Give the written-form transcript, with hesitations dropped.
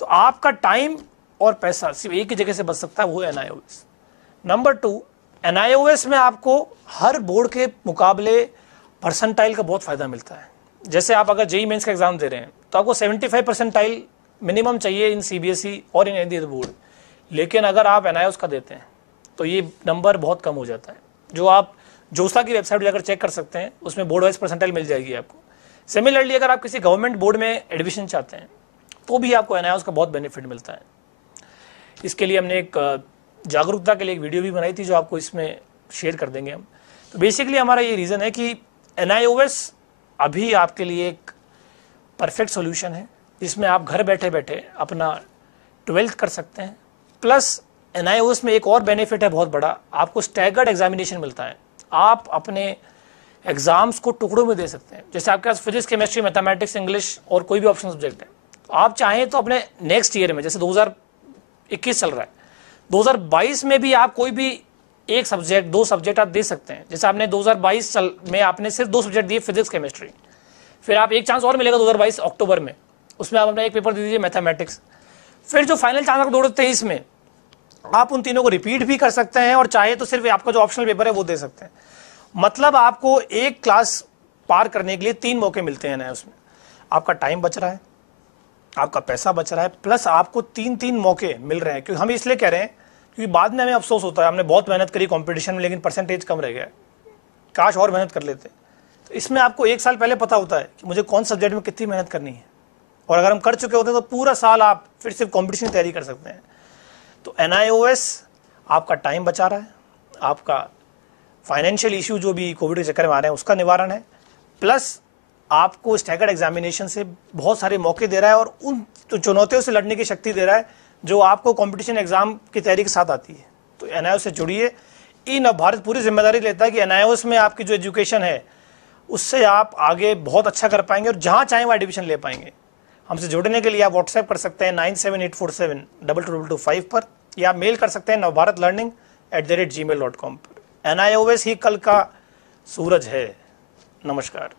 तो आपका टाइम और पैसा सिर्फ एक ही जगह से बच सकता है, वो है NIOS। नंबर 2, NIOS में आपको हर बोर्ड के मुकाबले परसेंटाइल का बहुत फ़ायदा मिलता है। जैसे आप अगर जेईई मेंस का एग्जाम दे रहे हैं तो आपको 75 परसेंटाइल मिनिमम चाहिए इन CBSE और इन एनी अदर बोर्ड, लेकिन अगर आप NIOS का देते हैं तो ये नंबर बहुत कम हो जाता है। जो आप जोसा की वेबसाइट जाकर चेक कर सकते हैं, उसमें बोर्ड वाइज परसेंटाइल मिल जाएगी आपको। सिमिलरली अगर आप किसी गवर्नमेंट बोर्ड में एडमिशन चाहते हैं तो भी आपको NIOS का बहुत बेनिफिट मिलता है। इसके लिए हमने एक जागरूकता के लिए एक वीडियो भी बनाई थी जो आपको इसमें शेयर कर देंगे हम। तो बेसिकली हमारा ये रीज़न है कि NIOS अभी आपके लिए एक परफेक्ट सॉल्यूशन है जिसमें आप घर बैठे बैठे अपना 12th कर सकते हैं। प्लस NIOS में एक और बेनिफिट है बहुत बड़ा, आपको स्टैगर्ड एग्जामिनेशन मिलता है। आप अपने एग्जाम्स को टुकड़ों में दे सकते हैं। जैसे आपके पास फिजिक्स, केमिस्ट्री, मैथमेटिक्स, इंग्लिश और कोई भी ऑप्शन सब्जेक्ट है, आप चाहें तो अपने नेक्स्ट ईयर में, जैसे 2021 चल रहा है, 2022 में भी आप कोई भी एक सब्जेक्ट, 2 सब्जेक्ट आप दे सकते हैं। जैसे आपने 2022 में आपने सिर्फ 2 सब्जेक्ट दिए, फिजिक्स, केमिस्ट्री, फिर आप एक चांस और मिलेगा 2022 अक्टूबर में, उसमें आप अपना एक पेपर दे दीजिए मैथमेटिक्स। फिर जो फाइनल चांस आपको 2023 में, आप उन तीनों को रिपीट भी कर सकते हैं और चाहे तो सिर्फ आपका जो ऑप्शनल पेपर है वो दे सकते हैं। मतलब आपको एक क्लास पार करने के लिए 3 मौके मिलते हैं उसमें। आपका टाइम बच रहा है, आपका पैसा बच रहा है, प्लस आपको 3 मौके मिल रहे हैं। क्योंकि हम इसलिए कह रहे हैं क्योंकि बाद में हमें अफसोस होता है, हमने बहुत मेहनत करी कंपटीशन में लेकिन परसेंटेज कम रह गया, काश और मेहनत कर लेते। तो इसमें आपको 1 साल पहले पता होता है कि मुझे कौन सब्जेक्ट में कितनी मेहनत करनी है, और अगर हम कर चुके होते हैं तो पूरा साल आप फिर सिर्फ कॉम्पिटिशन की तैयारी कर सकते हैं। तो NIOS आपका टाइम बचा रहा है, आपका फाइनेंशियल इश्यू जो भी कोविड के चक्कर में आ रहे हैं उसका निवारण है, प्लस आपको स्टैगर्ड एग्जामिनेशन से बहुत सारे मौके दे रहा है और उन चुनौतियों से लड़ने की शक्ति दे रहा है जो आपको कंपटीशन एग्जाम की तैयारी के साथ आती है। तो NIOS से जुड़िए। भारत पूरी जिम्मेदारी लेता है कि NIOS में आपकी जो एजुकेशन है उससे आप आगे बहुत अच्छा कर पाएंगे और जहाँ चाहें वहाँ एडमिशन ले पाएंगे। हमसे जुड़ने के लिए आप व्हाट्सएप कर सकते हैं 9784722225 पर, या आप मेल कर सकते हैं navbharatlearning@gmail.com पर। NIOS ही कल का सूरज है। नमस्कार।